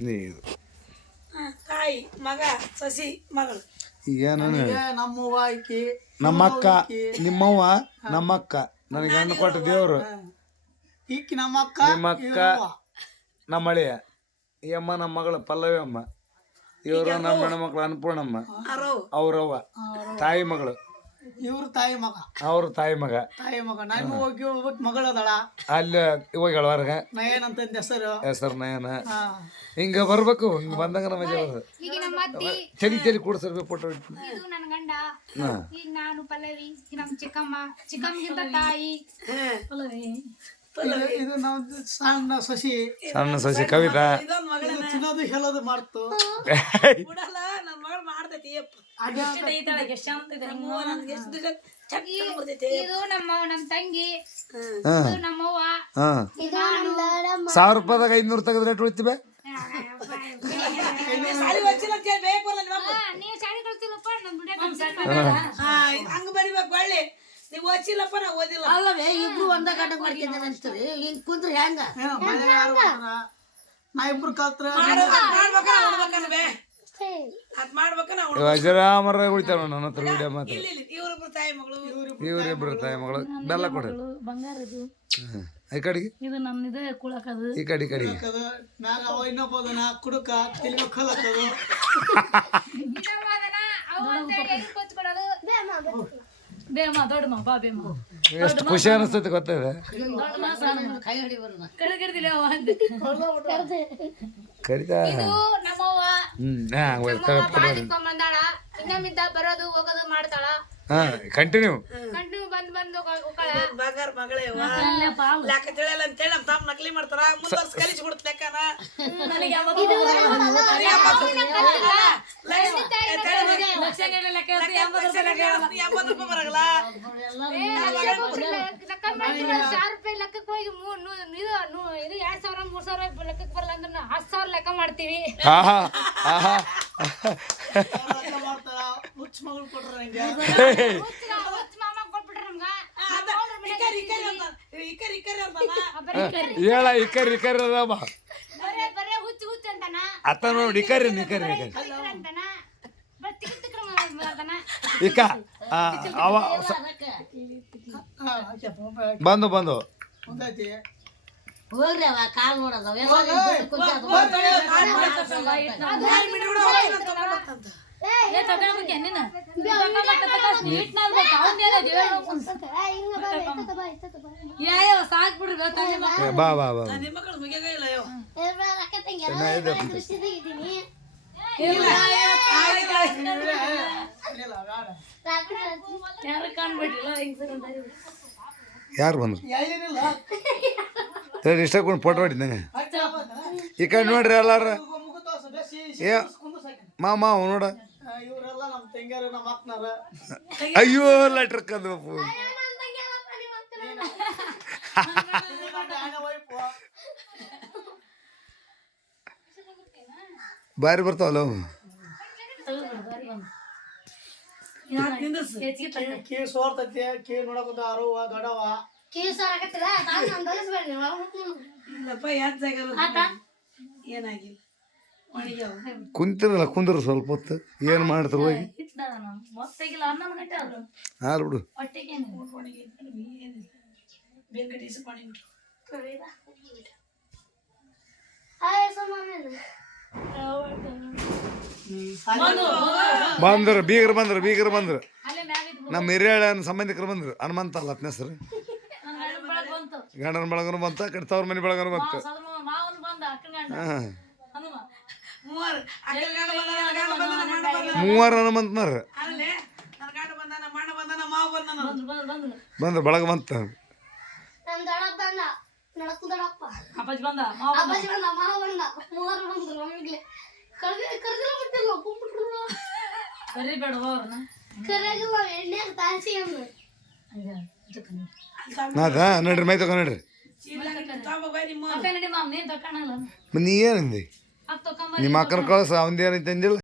ನೀರು ತಾಯಿ ಮಗ ಸಸಿ ಮಗಳು. ಈಗ ನಾನು ನಮ್ಮವ್ವ ಆಕಿ ನಮ್ಮ ಅಕ್ಕ ನಿಮ್ಮವ್ವ ನಮ್ಮಕ್ಕ. ನನಗೆ ಹಣ್ಣು ಕೊಟ್ಟ ದೇವ್ರು. ಈಕಿ ನಮ್ಮ ಅಕ್ಕ ನಿಮ್ಮ ಅಕ್ಕ ನಮ್ಮ ಅಳಿಯ ಈ ಅಮ್ಮ ನಮ್ಮ ಮಗಳು ಪಲ್ಲವಿ ಅಮ್ಮ. ಇವರು ನಮ್ಮ ಹೆಣ್ಮಕ್ಳು ಅನ್ನಪೂರ್ಣಮ್ಮ. ಅವ್ರವ್ವ. ತಾಯಿ ಮಗಳು. ಇವ್ರ ತಾಯಿ ಮಗ. ಅವ್ರ ತಾಯಿ ಮಗ. ತಾಯಿ ಮಗ. ನಾನು ಹೋಗಿ ಒಬ್ಬಾಕಿ ಮಗಳದಳ. ಅಲ್ಲಿ ಇವಾಗ ಹೊರಗ ನಯನ್ ಅಂತ ಹೆಸರು. ಹೆಸರು ನಯನ. ಹಾ. ಹಿಂಗ ಬರ್ಬೇಕು ಹಿಂಗ ಬಂದಾಗ ನಮ್ಮ ಮಜಾ ಬರ್ತದೆ ಈಗ ನಮ್ಮ ಅತ್ತಿ ಚಲಿ ಚಲಿ ಕೂಡ್ಸರ್ಬೇಕು ಫೋಟೋ ಇಟ್ಟು ಇದು ನನ್ನ ಗಂಡ. ಹಾ. ಈಗ ನಾನು ಪಲ್ಲವಿ ನಮ್ಮ ಚಿಕ್ಕಮ್ಮ. ಚಿಕ್ಕಮ್ಮಗಿಂತ ತಾಯಿ. ಪಲ್ಲವಿ. ಇದು ನಾವು ಸಣ್ಣ ಸಸಿ. ಸಣ್ಣ ಸಸಿ ಕವಿತಾ. ಮಗಳ ತಿನ್ನೋದು ಹೇಳೋದು ಮಾಡ್ತು ಬಿಡಲ್ಲ ನನ್ ಮಗಳು ಮಾಡ್ತೈತಿ ಯಪ್ಪ ಅಡ್ಡ ನಮ್ಮವ್ವ ನನ್ಗೆ ಎಷ್ಟು ದಿವಸ ಚಟ್ ಬರ್ತೈತಿ ಇದು ನಮ್ಮ ನಮ್ಮ ತಂಗಿ. ಇದು ನಮ್ಮವ್ವ. ಹಾ. ಸಾವಿರ ರೂಪಾಯಿದಾಗ ಐದ್ನೂರು ತೆಗೆದ್ರೆ ಎಷ್ಟು ಉಳಿತೀವಿ? ಶಾಲೆ ಕಳ್ಸಿಲ್ಲಪ್ಪ ಹಂಗ ಬರಿಬೇಕು ಒಳ್ಳೆ. ನೀವು ಓದಿಲ್ಲಪ್ಪ ನಾ ಓದಿಲ್ಲ. ಅಲ್ಲವೇ ಇಬ್ರು ಒಂದ ಗಂಟ ಮಾಡ್ಕೊಂಡ ಅನ್ಸ್ತೀರಿ ಹಿಂಗ್ ಕುಂತ್ರೆ ಹೆಂಗ? ನಾ ಇಬ್ರು ಕಲ್ತ್ರ ಮಾಡ್ಬೇಕ ಅಜರಾಮರ ಉಳಿತಾವ ನನ್ನ ಹತ್ರ ವಿಡಿಯೋ ಮಾತ್ರ. ಇಲ್ಲ ಇಲ್ಲ ತಾಯಿ ಮಗಳು. ಇವರಿಬ್ರು ತಾಯಿ ಮಗಳು. ಬೆಲ್ಲ ಕೊಡ. ಬಂಗಾರದು ಈ ಕಡೆಗೆ? ಇದು ನಮ್ದು ಕುಳಕದು. ಈ ಕಡೆ ಈ ಕಡೆ. ಹಾಕದು ಮ್ಯಾಗ ಅವ ಇನ್ನೊಬ್ಬ ನಾ ಕುಡುಕ ಬೇಮ ದೊಡ್ಡ ಮಾ ಬಾ ಬೇಮ ಎಷ್ಟು ಖುಷಿ ಅನಿಸ್ತೈತೆ ಗೊತ್ತಿದೆ ಕರಿತಾ. ಬಾಳಿಕೊಂಬಂದಾಳ ಇನ್ನೊಮ್ಮಿದ್ದ ಬರೋದು ಹೋಗೋದು ಮಾಡ್ತಾಳ. ಹಾ ಕಂಟಿನ್ಯೂ ಕಂಟಿನ್ಯೂ ಬಂದ್ ಬಂದು ಹೋಗಳ ಬಂಗಾರ ಮಗಳೇ. ಲೆಕ್ಕ ತಿಳಿಯಲ್ಲ ಅಂತೇಳಿ ನಮ್ಮ ತಮ್ಮ ನಕಲಿ ಮಾಡ್ತಾರ. ಮುಂದರ್ಸ್ ಕಲಿಸಿ ಬಿಡುತ್ತ ಲೆಕ್ಕನ ಎಂಬತ್ತು ರೂಪಾಯಿ ಬರಲ್ಲ. ಲೆಕ್ಕ ಮಾಡ್ತೀವಿ. ಸಾವಿರ ರೂಪಾಯಿ ಲೆಕ್ಕಕ್ಕೆ ಹೋಗಿ ಇದು ಎರಡ್ ಸಾವಿರ ಮೂರ್ ಸಾವಿರ ಲೆಕ್ಕಕ್ಕೆ ಬರಲ್ಲ ಅಂದ್ರೆ ಹತ್ತು ಸಾವಿರ ಲೆಕ್ಕ ಮಾಡ್ತೀವಿ. ಆಹಾ ಹೇಳ ಇಕ್ಕರಿ ಇಕ್ಕರಿ ಅದಮ್ಮ ಅತ್ತ ನೋಡಿ ಇಕ್ಕರಿ ಇಕ್ಕರಿ ಇಕ್ಕರಿ ಇಕ್ಕ ಅವ ಬಂದು ಬಂದು. ಹೋಗ್ರಿ ಅವ ಕಾಲ್ ನೋಡದ ಸಾಕ್ ಬಿಡ್ರಿ ಬಾ ಬಾ ಬಾ ಯಾರು ಬಂದ್ರು ಏನಿಲ್ಲ ಇಷ್ಟ ಕೊಂಡು ಫೋಟೋ ಬಂದ್ರ ಈ ಕಡೆ ನೋಡ್ರಿ ಎಲ್ಲಾರ. ಏ ಮಾಮ ಅವ ನೋಡ. ಇವರೆಲ್ಲ ನಮ್ಮ ತಂಗಿಯರು ನಮ್ಮ ಅಕ್ಕನಾರ ಅಯ್ಯೋ ಲೆಟ್ರ್ ಕಂದು ಆನೆ ವೈಫು ಬಾರಿ ಬರ್ತಾವಲ್ಲ ಅವು? ಕೀ ಸೋರ್ತೈತಿ ಕೀ ನೋಡಕೊಂತ ಅರವ ದೊಡವ ಇಲ್ಲಪ್ಪ ಯಾತ್ ಜಾಗ ಏನಾಗಿಲ್ಲ. ಕುಂತಿರಲ್ಲ ಕುಂದ್ರ ಸ್ವಲ್ಪ ಹೊತ್ತು. ಏನು ಮಾಡ್ತಾರ ಹೋಗಿ? ಹಾಲು ಬಿಡು. ಬಂದ್ರ ಬೀಗರ್ ಬಂದ್ರ ಬೀಗರ್ ಬಂದ್ರು. ನಮ್ಮ ಹಿರಿಯಾಳ ಸಂಬಂಧಿಕರು ಬಂದ್ರು? ಹನುಮಂತ ಅಲ್ಲ ಹತ್ತನೇ ಹೆಸರು? ಬಂತು ಗಂಡನ ಬಳಗನು ಬಂತ ಕಡೆ ತವ್ರ ಮನೆ ಬಳಗನು ಬಂತ. ಮೂವರ್ ಮಾವನ್ ಬಂದ ಅಕ್ಕನ ಗಂಡ. ಹಾಂ. ಹನುಮ. ಮೂವರು. ಅಕ್ಕನ ಗಂಡ ಬಂದಾನ ನನ್ನ ಗಂಡ ಬಂದಾನ ಮಾಡ ಬಂದಾನ ಮೂವರು ಹನುಮಂತನಾರ ಬಂದ್ರ ಬಳಗ ಗಂಡ ಬಂದಾನ ಮಾಡ ಬಂದಾನ ಮಾವ ಬಂದಾನ ಬಂದ್ರು ಬಂದ್ರು ಬಂದ್ರು. ಬಂದ್ರು ಬಂತ. ಕರಿಬೇಡವ ಕರಿಬೇಡ ಅವ್ರನ್ನ. ಕರೆಗಿಲ್ಲ ಎಣ್ಣೆ ತಾಸಿ ಅಂದ್ರು. ನಡ್ರಿ ಮೈ ತಕೊಂಡಲ್ಲ ಮ ನೀ ಏನಂದಿ ನಿಮ್ಮ ಅಕ್ಕನ ಕಳ್ಸ ಅವಂದೇನೈತೆ ಅಂದಿಲ್ಲ?